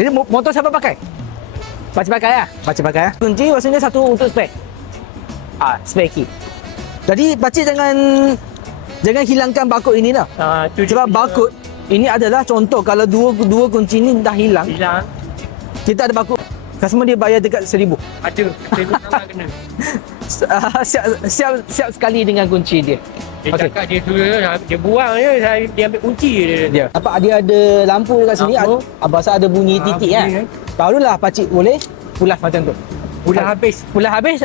Jadi motor siapa pakai? Pakcik pakai lah. Pakcik pakai lah. Kunci maksudnya satu untuk spare. Spare key. Jadi pakcik jangan hilangkan barcode ini dah. Sebab barcode ini adalah contoh kalau dua kunci ni dah hilang. Kita ada barcode. Customer dia bayar dekat 1,000. Ada. Saya nak kena. Siap sekali dengan kunci dia. Dia cakap dia suruh, dia buang je, dia ambil kunci dia. Nampak dia ada lampu dekat sini. Abang ada bunyi titik kan. Barulah pakcik boleh pulas macam tu. Pulas habis. Pulas habis,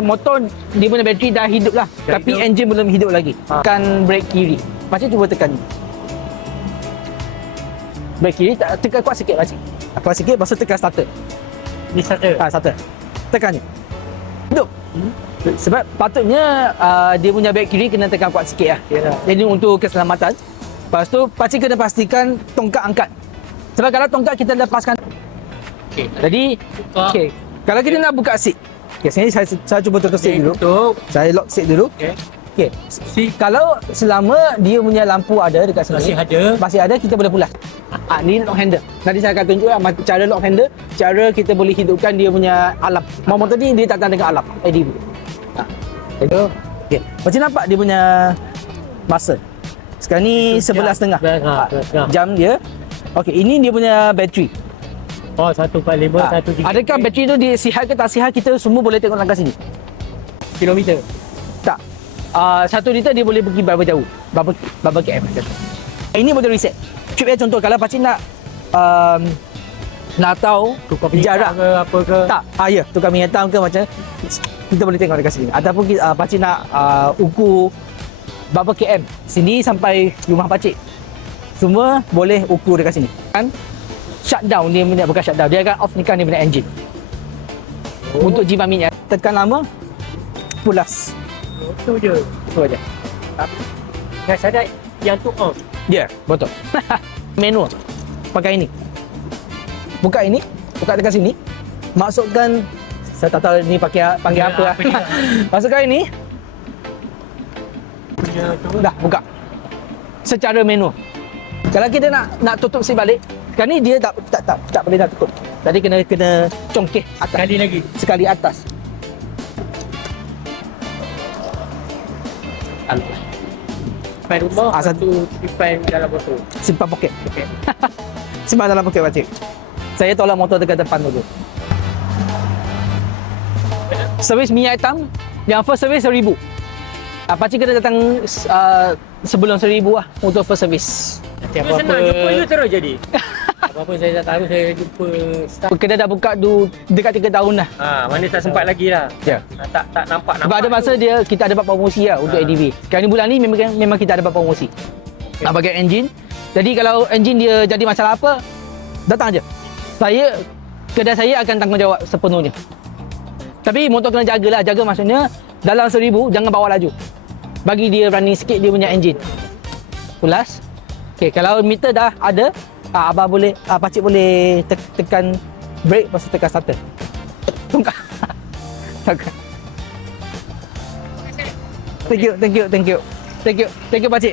motor dia punya bateri dah hidup lah. Tapi enjin belum hidup lagi. Tekan brake kiri. Pakcik cuba tekan ni. Brake kiri, tekan kuat sikit pakcik. Kuat sikit, lepas tu tekan starter. Ni starter? Starter. Tekan ni. Hidup. Sebab patutnya dia punya brake kiri kena tekan kuat sikit lah. Jadi untuk keselamatan. Lepas tu pakcik kena pastikan tongkat angkat. Sebab kalau tongkat kita lepaskan. Jadi kalau kita nak buka seat. Sini saya cuba tutup seat dulu. Saya lock seat dulu. Kalau selama dia punya lampu ada dekat sini. Masih ada kita boleh pulas. Ni lock handle. Nanti saya akan tunjuk cara lock handle, cara kita boleh hidupkan dia punya alarm. Motor ni dia tak dengan alarm ADB. Macam nampak dia punya masa. Sekarang ni 11.30 jam dia. Ini dia punya bateri. 145, 130. Adakah bateri tu dia sihat ke tak sihat, kita semua boleh tengok langkah sini. Kilometer? Tak. 1 liter dia boleh pergi berapa jauh, berapa km. Ini boleh reset. Cuba contoh kalau pakcik nak tahu jarak ke apa ke? Tak. Ya, tukar minyak hitam ke macam kita boleh tengok dekat sini. Ataupun pakcik nak ukur berapa km sini sampai rumah pakcik. Semua boleh ukur dekat sini. Kan shutdown dia punya, bukan shutdown, dia akan off nikan dia punya engine. Untuk jimat minyak, tekan lama pulas. Itu je. Itu aja. Dengan syarat yang tu on. Ya, betul. Manual. Pakai ini. Buka ini, buka dekat sini. Masukkan, saya tak tahu ni panggil apa lah. Masukkan ini. Dah buka. Secara manual. Kalau kita nak tutup seat balik, sekarang ni dia tak boleh nak tutup. Tadi kena congkeh atas. Sekali lagi. Sekali atas. Simpan rumah, satu simpan dalam botol. Simpan poket. Simpan dalam poket pakcik. Saya tolak motor dekat depan dulu. Servis minyak hitam, yang first service 1,000. Pakcik kena datang sebelum 1,000 lah untuk first service. Apa-apa senang jumpa je terus jadi. Apa-apa saya tak tahu, saya jumpa staff. Kedai dah buka dekat 3 tahun dah. Mana tak sempat lagi lah. Ya. Tak nampak. Sebab ada masa kita ada buat promosi lah untuk ADV. Sekarang ni bulan ni memang kita ada buat promosi. Nak bagi enjin. Jadi kalau enjin dia jadi masalah apa, datang aja. Kedai saya akan tanggungjawab sepenuhnya. Tapi motor kena jagalah. Jaga maksudnya dalam 1,000 jangan bawa laju. Bagi dia running sikit dia punya enjin. Pulas. Kalau meter dah ada, abang boleh, pakcik boleh tekan brake, lepas tu tekan starter. Tungkak. Tekan. Thank you pakcik.